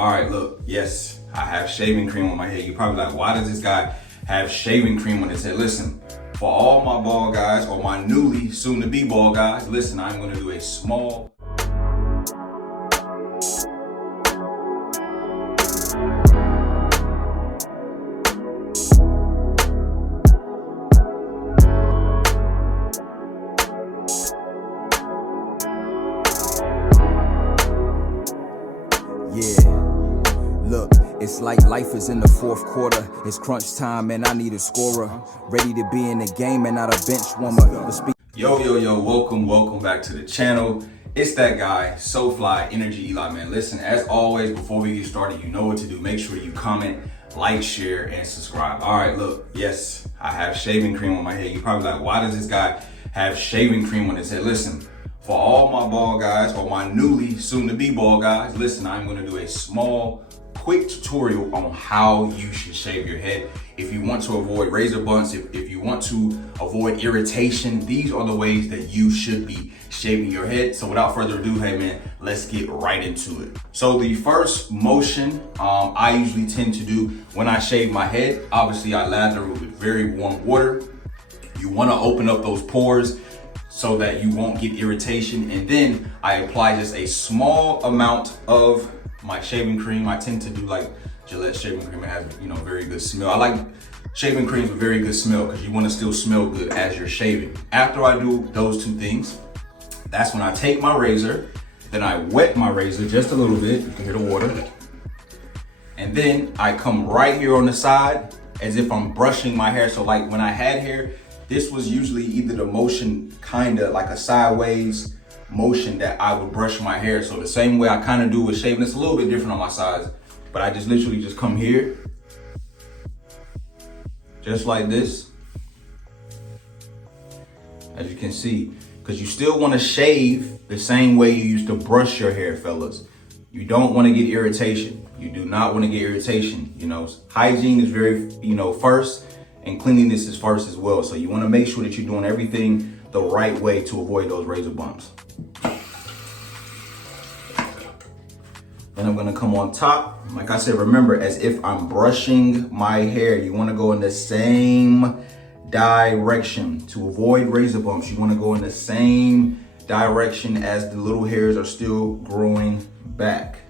All right, look, yes, I have shaving cream on my head. You're probably like, why does this guy have shaving cream on his head? Listen, for all my bald guys or my newly soon to be bald guys, listen, I'm gonna do a small Look, it's like life is in the fourth quarter. It's crunch time and I need a scorer. Ready to be in the game and not a bench warmer. Yo, welcome back to the channel. It's that guy, SoFly Energy Eli, man. Listen, as always, before we get started, you know what to do. Make sure you comment, like, share, and subscribe. All right, look, yes, I have shaving cream on my head. You're probably like, why does this guy have shaving cream on his head? Listen, for all my bald guys or my newly soon to be bald guys, listen, I'm gonna do a small quick tutorial on how you should shave your head. If you want to avoid razor bumps, if you want to avoid irritation, these are the ways that you should be shaving your head. So without further ado, hey man, let's get right into it. So the first motion I usually tend to do when I shave my head, obviously I lather it with very warm water. You want to open up those pores so that you won't get irritation. And then I apply just a small amount of my shaving cream. I tend to do like Gillette shaving cream. It has, very good smell. I like shaving creams with very good smell because you want to still smell good as you're shaving. After I do those two things, that's when I take my razor, then I wet my razor just a little bit. You can hear the water. And then I come right here on the side as if I'm brushing my hair. So like when I had hair, this was usually either the motion, kind of like a sideways motion that I would brush my hair. So the same way I kind of do with shaving, it's a little bit different on my sides, but I just literally just come here, just like this, as you can see, because you still want to shave the same way you used to brush your hair, fellas. You don't want to get irritation. You do not want to get irritation. Hygiene is very, first, and cleanliness is first as well. So you want to make sure that you're doing everything the right way to avoid those razor bumps. Then I'm gonna come on top. Like I said, remember, as if I'm brushing my hair, you wanna go in the same direction. To avoid razor bumps, you wanna go in the same direction as the little hairs are still growing back.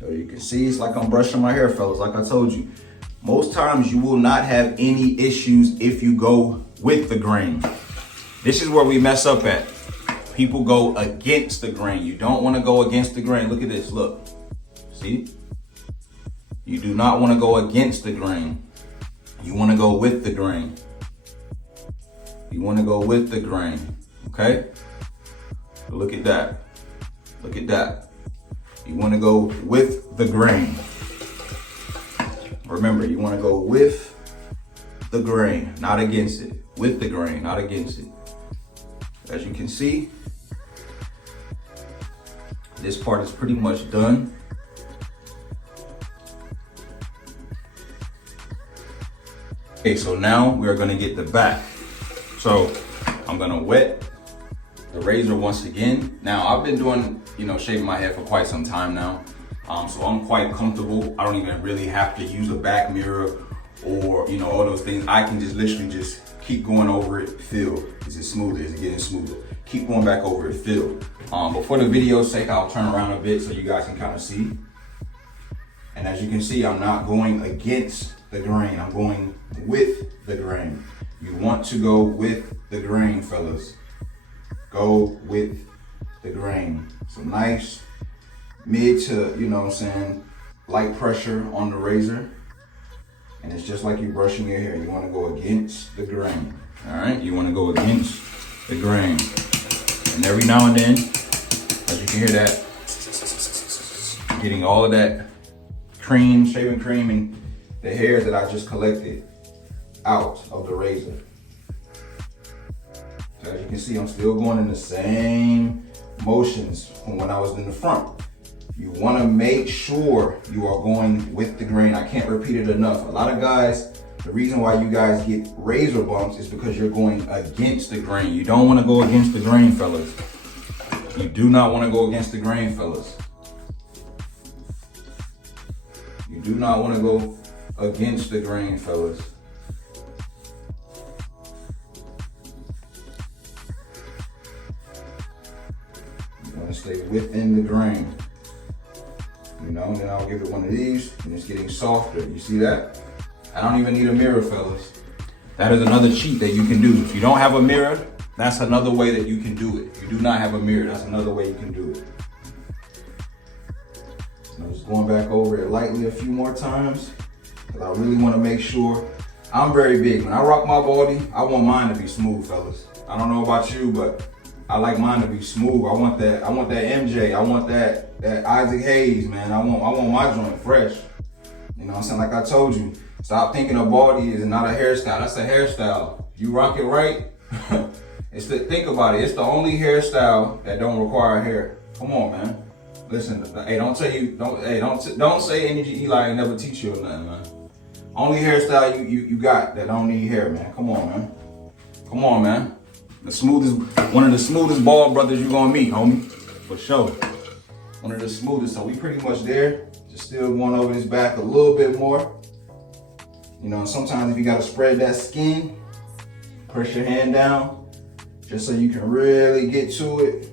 So you can see it's like I'm brushing my hair, fellas, like I told you. Most times you will not have any issues if you go with the grain. This is where we mess up at. People go against the grain. You don't want to go against the grain. Look at this, look. See? You do not want to go against the grain. You want to go with the grain. You want to go with the grain, okay? So look at that. Look at that. You want to go with the grain. Remember, you want to go with the grain, not against it. With the grain, not against it. As you can see, this part is pretty much done. Okay, so now we are gonna get the back. So I'm gonna wet the razor once again. Now I've been doing, shaving my head for quite some time now. So I'm quite comfortable. I don't even really have to use a back mirror or, all those things. I can just literally just keep going over it, feel. Is it smoother? Is it getting smoother? Keep going back over it, feel. But for the video's sake, I'll turn around a bit so you guys can kind of see. And as you can see, I'm not going against the grain. I'm going with the grain. You want to go with the grain, fellas. Go with the grain. So nice mid to, light pressure on the razor. And it's just like you're brushing your hair. You want to go against the grain. All right, you want to go against the grain. And every now and then, as you can hear that, getting all of that cream, shaving cream, and the hair that I just collected out of the razor. So as you can see, I'm still going in the same motions from when I was in the front. You want to make sure you are going with the grain. I can't repeat it enough. A lot of guys, the reason why you guys get razor bumps is because you're going against the grain. You don't want to go against the grain, fellas. You do not want to go against the grain, fellas. do not want to go against the grain, fellas. You want to stay within the grain. You know, and then I'll give it one of these, and it's getting softer. You see that? I don't even need a mirror, fellas. That is another cheat that you can do. If you don't have a mirror, that's another way that you can do it. If you do not have a mirror, that's another way you can do it. I'm just going back over it lightly a few more times, because I really want to make sure. I'm very big. When I rock my body, I want mine to be smooth, fellas. I don't know about you, but I like mine to be smooth. I want that MJ. I want that Isaac Hayes, man. I want my joint fresh. You know what I'm saying? Like I told you, stop thinking a body is not a hairstyle. That's a hairstyle. You rock it right. Think about it. It's the only hairstyle that don't require hair. Come on, man. Listen, hey, don't say Energy Eli ain't never teach you or nothing, man. Only hairstyle you got that don't need hair, man. Come on, man. Come on, man. One of the smoothest bald brothers you gonna meet, homie. For sure. One of the smoothest. So we pretty much there. Just still going over his back a little bit more. You know, sometimes if you gotta spread that skin, press your hand down, just so you can really get to it.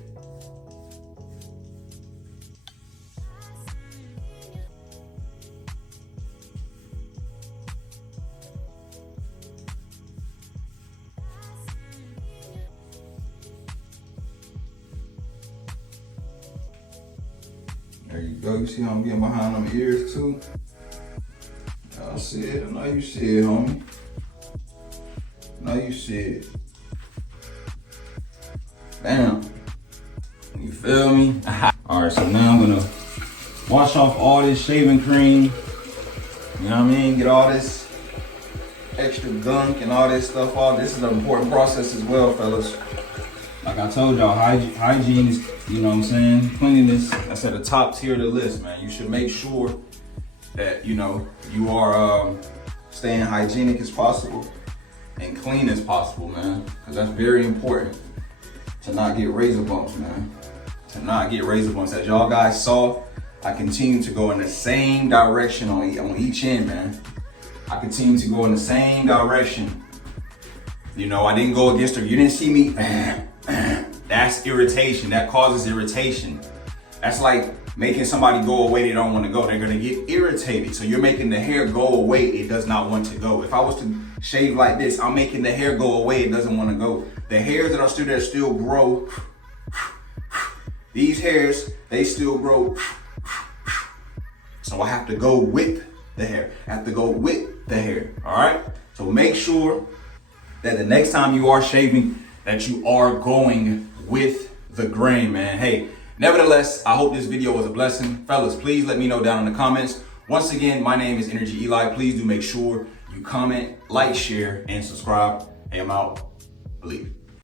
There you go. You see how I'm getting behind them ears too? I see it. I know you see it, homie. I know you see it. Damn. You feel me? All right, so now I'm gonna wash off all this shaving cream. You know what I mean? Get all this extra gunk and all this stuff off. This is an important process as well, fellas. Like I told y'all, hygiene is, you know what I'm saying? Cleanliness, that's at the top tier of the list, man. You should make sure that, you know, you are staying hygienic as possible and clean as possible, man. Because that's very important to not get razor bumps, man. To not get razor bumps. As y'all guys saw, I continue to go in the same direction on each end, man. I continue to go in the same direction. You know, I didn't go against her. You didn't see me. That's irritation. That causes irritation. That's like making somebody go away they don't want to go. They're going to get irritated. So you're making the hair go away it does not want to go. If I was to shave like this, I'm making the hair go away it doesn't want to go. The hairs that are still grow. These hairs, they still grow. So I have to go with the hair. I have to go with the hair. All right? So make sure that the next time you are shaving, that you are going with the grain, man. Hey, nevertheless, I hope this video was a blessing. Fellas, please let me know down in the comments. Once again, my name is Energy Eli. Please do make sure you comment, like, share, and subscribe. Hey, I'm out. Believe.